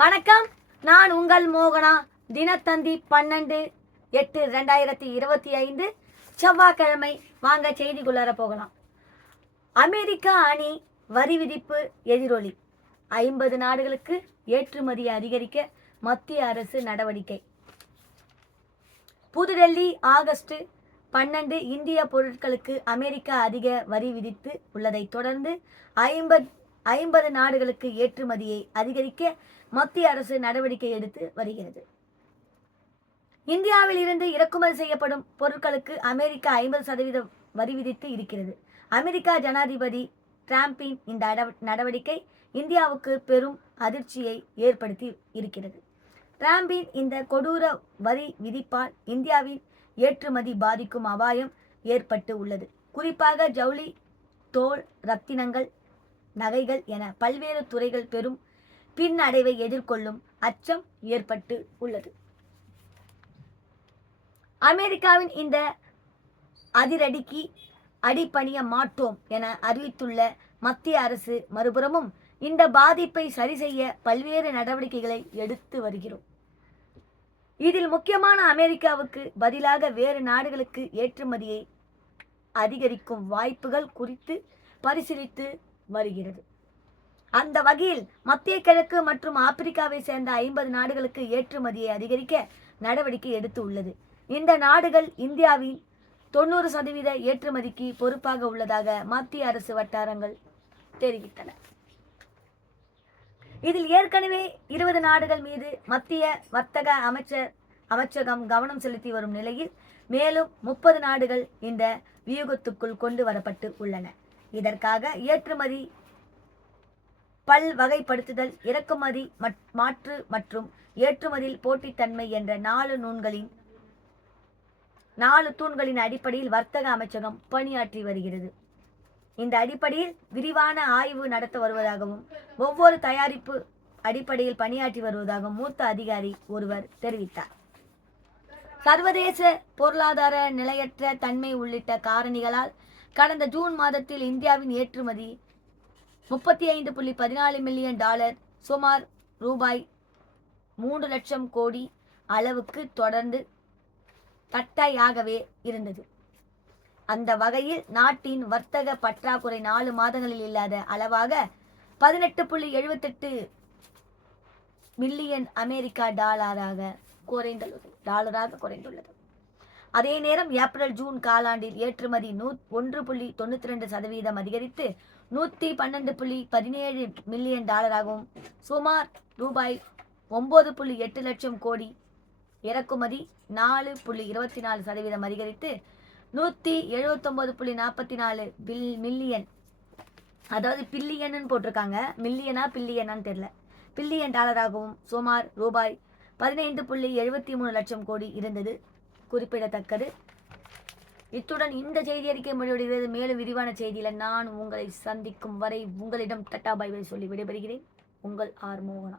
வணக்கம். நான் உங்கள் மோகனா. தினத்தந்தி பன்னெண்டு எட்டு ரெண்டாயிரத்தி இருபத்தி ஐந்து செவ்வாய்க்கிழமை வாங்க செய்திக்குள்ளார போகலாம். அமெரிக்கா அணி வரி விதிப்பு எதிரொலி. ஐம்பது நாடுகளுக்கு ஏற்றுமதியை அதிகரிக்க மத்திய அரசு நடவடிக்கை. புதுடெல்லி ஆகஸ்ட் பன்னெண்டு இந்திய பொருட்களுக்கு அமெரிக்கா அதிக வரி விதித்து உள்ளதை தொடர்ந்து ஐம்பது ஐம்பது நாடுகளுக்கு ஏற்றுமதியை அதிகரிக்க மத்திய அரசு நடவடிக்கை எடுத்து வருகிறது. இந்தியாவில் இருந்து இறக்குமதி செய்யப்படும் பொருட்களுக்கு அமெரிக்கா ஐம்பது சதவீதம் வரி விதித்து இருக்கிறது. அமெரிக்கா ஜனாதிபதி டிராம்பின் இந்த நடவடிக்கை இந்தியாவுக்கு பெரும் அதிர்ச்சியை ஏற்படுத்தி இருக்கிறது. டிராம்பின் இந்த கொடூர வரி விதிப்பால் இந்தியாவின் ஏற்றுமதி பாதிக்கும் அபாயம் ஏற்பட்டு உள்ளது. குறிப்பாக ஜவுளி தோல் ரத்தினங்கள் நகைகள் என பல்வேறு துறைகள் பெரும் பின்னடைவை எதிர்கொள்ளும் அச்சம் ஏற்பட்டு உள்ளது. அமெரிக்காவின் இந்த அதிரடிக்கு அடிப்பணிய மாட்டோம் என அறிவித்துள்ள மத்திய அரசு மறுபுறமும் இந்த பாதிப்பை சரி செய்ய பல்வேறு நடவடிக்கைகளை எடுத்து வருகிறோம். இதில் முக்கியமான அமெரிக்காவுக்கு பதிலாக வேறு நாடுகளுக்கு ஏற்றுமதியை அதிகரிக்கும் வாய்ப்புகள் குறித்து பரிசீலித்து வருகிறது. அந்த வகையில் மத்திய கிழக்கு மற்றும் ஆப்பிரிக்காவை சேர்ந்த ஐம்பது நாடுகளுக்கு ஏற்றுமதியை அதிகரிக்க நடவடிக்கை எடுத்து உள்ளது. இந்த நாடுகள் இந்தியாவின் தொண்ணூறு சதவீத ஏற்றுமதிக்கு பொறுப்பாக உள்ளதாக மத்திய அரசு வட்டாரங்கள் தெரிவித்தன. இதில் ஏற்கனவே இருபது நாடுகள் மீது மத்திய வர்த்தக அமைச்சர் அமைச்சகம் கவனம் செலுத்தி வரும் நிலையில் மேலும் முப்பது நாடுகள் இந்த வியூகத்துக்குள் கொண்டு வரப்பட்டு உள்ளன. இதற்காக ஏற்றுமதி பல் வகைப்படுத்துதல் இறக்குமதி மற்- மாற்று மற்றும் ஏற்றுமதியில் போட்டித்தன்மை என்ற நாலு நூல்களின் நாலு தூண்களின் அடிப்படையில் வர்த்தக அமைச்சகம் பணியாற்றி வருகிறது. இந்த அடிப்படையில் விரிவான ஆய்வு நடத்த வருவதாகவும் ஒவ்வொரு தயாரிப்பு அடிப்படையில் பணியாற்றி வருவதாகவும் மூத்த அதிகாரி ஒருவர் தெரிவித்தார். சர்வதேச பொருளாதார நிலையற்ற தன்மை உள்ளிட்ட காரணிகளால் கடந்த ஜூன் மாதத்தில் இந்தியாவின் ஏற்றுமதி முப்பத்தி ஐந்து புள்ளி பதினாலு மில்லியன் டாலர் சுமார் ரூபாய் மூன்று லட்சம் கோடி அளவுக்கு தொடர்ந்து தட்டையாகவே இருந்தது. அந்த வகையில் நாட்டின் வர்த்தக பற்றாக்குறை நாலு மாதங்களில் இல்லாத அளவாக பதினெட்டு புள்ளி எழுபத்தெட்டு மில்லியன் அமெரிக்கா டாலராக குறைந்துள்ளது. டாலராக குறைந்துள்ளது. அதே நேரம் ஏப்ரல் ஜூன் காலாண்டில் ஏற்றுமதி நூ ஒன்று புள்ளி தொண்ணூற்றி ரெண்டு சதவீதம் அதிகரித்து நூற்றி பன்னெண்டு புள்ளி பதினேழு மில்லியன் டாலராகவும் சுமார் ரூபாய் ஒம்பது புள்ளி எட்டு லட்சம் கோடி இறக்குமதி நாலு புள்ளி இருபத்தி நாலு சதவீதம் அதிகரித்து நூற்றி எழுபத்தொம்போது புள்ளி நாற்பத்தி நாலு பில் மில்லியன் அதாவது பில்லியன்னு போட்டிருக்காங்க. மில்லியனா பில்லியனான்னு தெரில பில்லியன் டாலராகவும் சுமார் ரூபாய் பதினைந்து புள்ளி எழுபத்தி மூணு லட்சம் கோடி இருந்தது. குறிப்பிடத்தக்கது. இத்துடன் இந்த செய்தி அறிக்கை முடிவடைகிறது. மேலும் விரிவான செய்தியில் நான் உங்களை சந்திக்கும் வரை உங்களிடம் டட்டா பை பை சொல்லி விடைபெறுகிறேன். உங்கள் ஆர் மோகனா.